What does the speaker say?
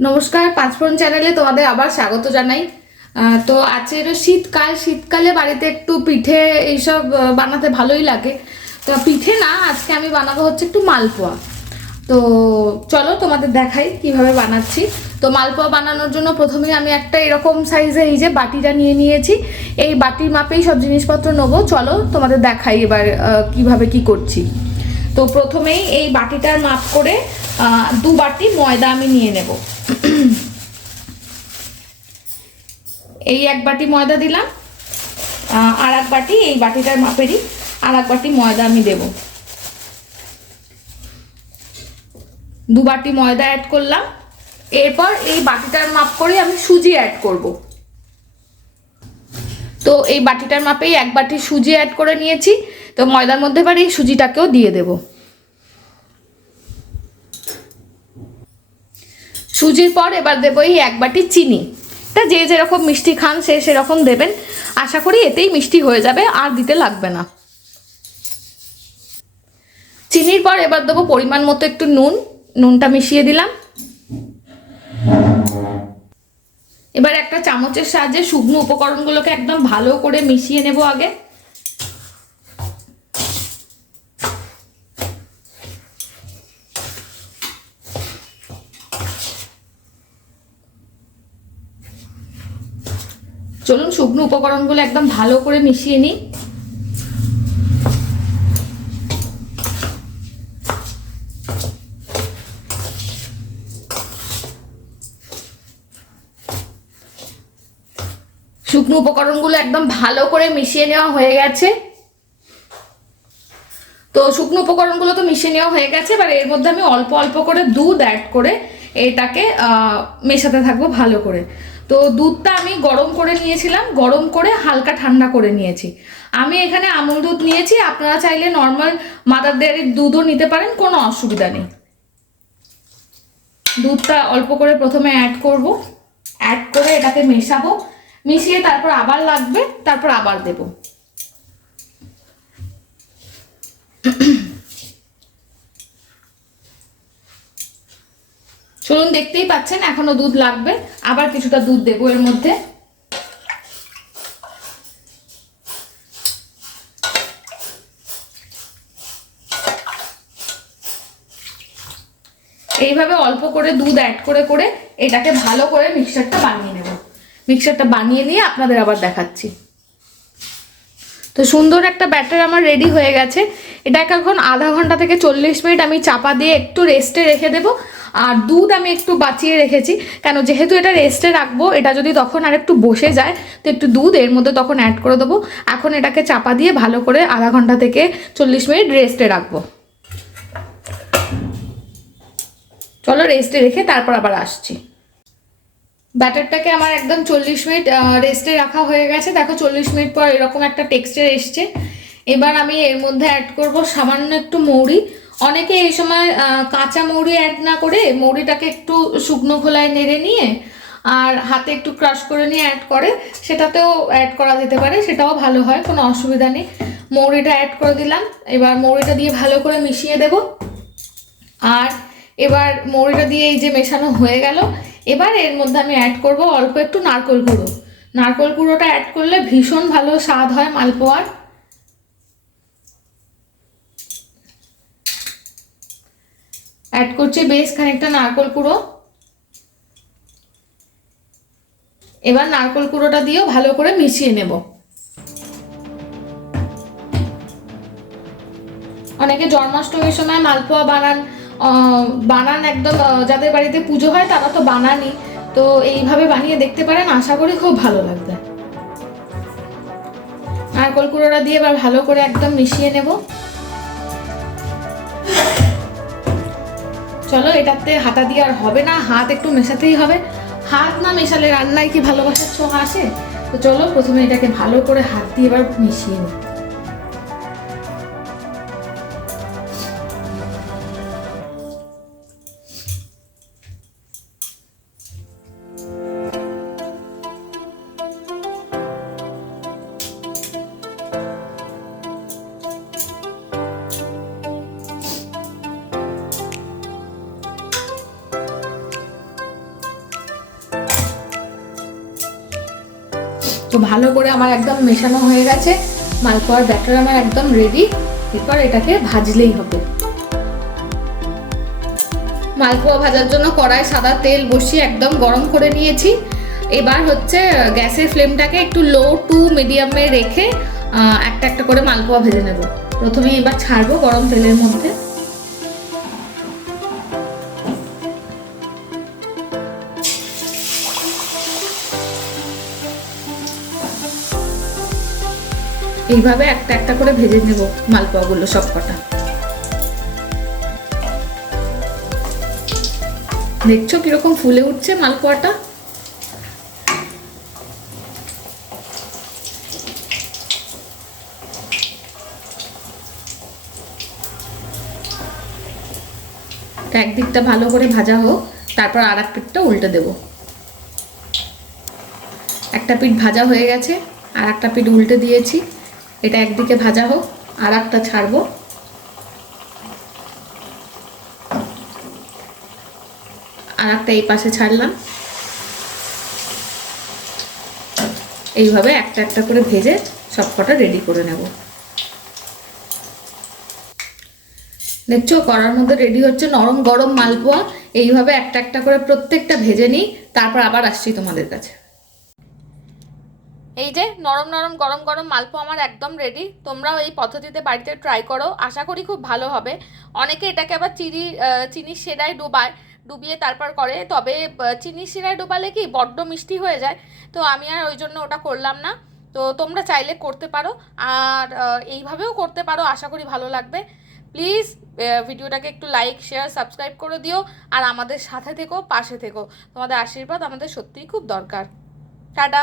নমস্কার, পাঁচফোড়ন চ্যানেলে তোমাদের আবার স্বাগত জানাই। তো আছে এটা শীতকালে বাড়িতে একটু পিঠে এইসব বানাতে ভালোই লাগে। তো পিঠে না, আজকে আমি বানাবো হচ্ছে একটু মালপোয়া। তো চলো তোমাদের দেখাই কিভাবে বানাচ্ছি। তো মালপোয়া বানানোর জন্য প্রথমে আমি একটা এরকম সাইজে এই যে বাটিটা নিয়ে নিয়েছি। এই বাটির মাপেই সব জিনিসপত্র নেবো। চলো তোমাদের দেখাই এবার কিভাবে কি করছি। তো প্রথমেই এই বাটিটার মাপ করে 2 বাটি ময়দা আমি নিয়ে নেব। এই 1 বাটি ময়দা দিলাম, আর 1 বাটি এই বাটিটার মাপেরই আর 1 বাটি ময়দা আমি দেব। 2 বাটি ময়দা অ্যাড করলাম। এরপর এই বাটিটার মাপ করে আমি সুজি অ্যাড করব। তো এই বাটিটার মাপেই 1 বাটি সুজি অ্যাড করে নিয়েছি। তো ময়দার মধ্যে এবার এই সুজিটাকেও দিয়ে দেব। সুজির পর এবার দেবো এই 1 বাটি চিনি। এটা যে যেরকম মিষ্টি খান সে সেরকম দেবেন। আশা করি এতেই মিষ্টি হয়ে যাবে, আর দিতে লাগবে না। চিনির পর এবার দেবো পরিমাণ মতো একটু নুনটা মিশিয়ে দিলাম। এবার একটা চামচের সাহায্যে শুকনো উপকরণগুলোকে একদম ভালো করে মিশিয়ে নেব আগে। চলুন শুকনো উপকরণগুলো একদম ভালো করে মিশিয়ে নিই। শুকনো উপকরণগুলো একদম ভালো করে মিশিয়ে নেওয়া হয়ে গেছে। তো শুকনো উপকরণগুলো তো মিশিয়ে নেওয়া হয়ে গেছে। এবার এর মধ্যে আমি অল্প অল্প করে দুধ অ্যাড করে এটাকে মেশাতে থাকবো ভালো করে। তো দুধটা আমি গরম করে নিয়েছিলাম, গরম করে হালকা ঠান্ডা করে নিয়েছি। আমি এখানে আমুল দুধ নিয়েছি, আপনারা চাইলে নর্মাল মাদার ডেয়ারির দুধও নিতে পারেন, কোনো অসুবিধা নেই। দুধটা অল্প করে প্রথমে অ্যাড করব, অ্যাড করে এটাকে মেশাবো, মিশিয়ে তারপর আবার লাগবে, তারপর আবার দেব। চলুন, দেখতেই পাচ্ছেন এখনো দুধ লাগবে, আবার কিছুটা দুধ দেবো এর মধ্যে। এইভাবে অল্প করে দুধ অ্যাড করে করে এটাকে ভালো করে মিক্সচারটা বানিয়ে নেব। মিক্সচারটা বানিয়ে নিয়ে আপনাদের আবার দেখাচ্ছি। তো সুন্দর একটা ব্যাটার আমার রেডি হয়ে গেছে। এটাকে এখন আধা ঘন্টা থেকে 40 মিনিট আমি চাপা দিয়ে একটু রেস্টে রেখে দেবো। আর দুধ আমি একটু বাঁচিয়ে রেখেছি, কেন যেহেতু এটা রেস্টে রাখবো, এটা যদি তখন আর একটু বসে যায় তো একটু দুধ এর মধ্যে তখন অ্যাড করে দেবো। এখন এটাকে চাপা দিয়ে ভালো করে আধা ঘন্টা থেকে 40 মিনিট রেস্টে রাখবো। চলো রেস্টে রেখে তারপর আবার আসছি। ব্যাটারটাকে আমার একদম 40 মিনিট রেস্টে রাখা হয়ে গেছে। দেখো 40 মিনিট পর এরকম একটা টেক্সচার এসছে। এবার আমি এর মধ্যে অ্যাড করব সামান্য একটু মৌরি। অনেকে এই সময় কাঁচা মৌরি অ্যাড না করে মৌরিটাকে একটু শুকনো খোলায় নেড়ে নিয়ে আর হাতে একটু ক্রাশ করে নিয়ে অ্যাড করে, সেটাতেও অ্যাড করা যেতে পারে, সেটাও ভালো হয়, কোনো অসুবিধা নেই। মৌরিটা অ্যাড করে দিলাম। এবার মৌরিটা দিয়ে ভালো করে মিশিয়ে দেব। আর এবার মৌরিটা দিয়ে এই যে মেশানো হয়ে গেল, এবার এর মধ্যে আমি অ্যাড করব অল্প একটু নারকেল গুঁড়ো। নারকেল গুঁড়োটা অ্যাড করলে ভীষণ ভালো স্বাদ হয় মালপোয়ার। অ্যাড করছি বেশ খানিকটা নারকেল গুঁড়ো। এবার নারকেল গুঁড়োটা দিয়েও ভালো করে মিশিয়ে নেব। অনেকে জন্মাষ্টমীর সময় মালপোয়া বানান একদম, যাদের বাড়িতে পুজো হয় তারা তো বানানই। তো এইভাবে বানিয়ে দেখতে পারেন, আশা করি খুব ভালো লাগবে। নারকেল কুড়োটা দিয়ে এবার ভালো করে একদম মিশিয়ে নেব। চলো, এটাতে হাতা দিয়ে আর হবে না, হাত একটু মেশাতেই হবে। হাত না মেশালে রান্নায় কি ভালোবাসার ছোঁয়া আসে? তো চলো প্রথমে এটাকে ভালো করে হাত দিয়ে এবার মিশিয়ে নিই। তো ভালো করে আমার একদম মেশানো হয়ে গেছে, মালপোয়ার ব্যাটার আমার একদম রেডি। এরপর এটাকে ভাজলেই হবে। মালপোয়া ভাজার জন্য কড়াই সাদা তেল বসিয়ে একদম গরম করে নিয়েছি। এবার হচ্ছে গ্যাসের ফ্লেমটাকে একটু লো টু মিডিয়ামে রেখে একটা একটা করে মালপোয়া ভেজে নেব। প্রথমে এবার ছাড়বো গরম তেলের মধ্যে। এইভাবে একটা একটা করে ভেজে নেব মালপোয়াগুলো সব কটা। দেখছো কিরকম ফুলে উঠছে মালপোয়াটা। একদিকটা ভালো করে ভাজা হোক, তারপর আর এক পিঠটা উল্টে দেব। একটা পিঠ ভাজা হয়ে গেছে, আর একটা পিঠ উল্টে দিয়েছি। এটা একদিকে ভাজা হোক, আর একটা ছাড়বো। আর একটা এই পাশে ছাড়লাম। এইভাবে একটা একটা করে ভেজে সবকটা রেডি করে নেব। দেখছো কড়ার মধ্যে রেডি হচ্ছে নরম গরম মালপোয়া। এইভাবে একটা একটা করে প্রত্যেকটা ভেজে নিই, তারপর আবার আসছি তোমাদের কাছে। এই যে নরম নরম গরম গরম মালপোয়া আমার একদম রেডি। তোমরাও এই পদ্ধতিতে বাড়িতে ট্রাই করো, আশা করি খুব ভালো হবে। অনেকে এটাকে আবার চিনির শিরায় ডুবিয়ে তারপর করে, তবে চিনির শিরায় ডোবালে কি বড্ড মিষ্টি হয়ে যায়, তো আমি আর ওই জন্য ওটা করলাম না। তো তোমরা চাইলে করতে পারো, আর এইভাবেও করতে পারো, আশা করি ভালো লাগবে। প্লিজ ভিডিওটাকে একটু লাইক শেয়ার সাবস্ক্রাইব করে দিও, আর আমাদের সাথে থেকো, পাশে থেকো। তোমাদের আশীর্বাদ আমাদের সত্যিই খুব দরকার। টাটা।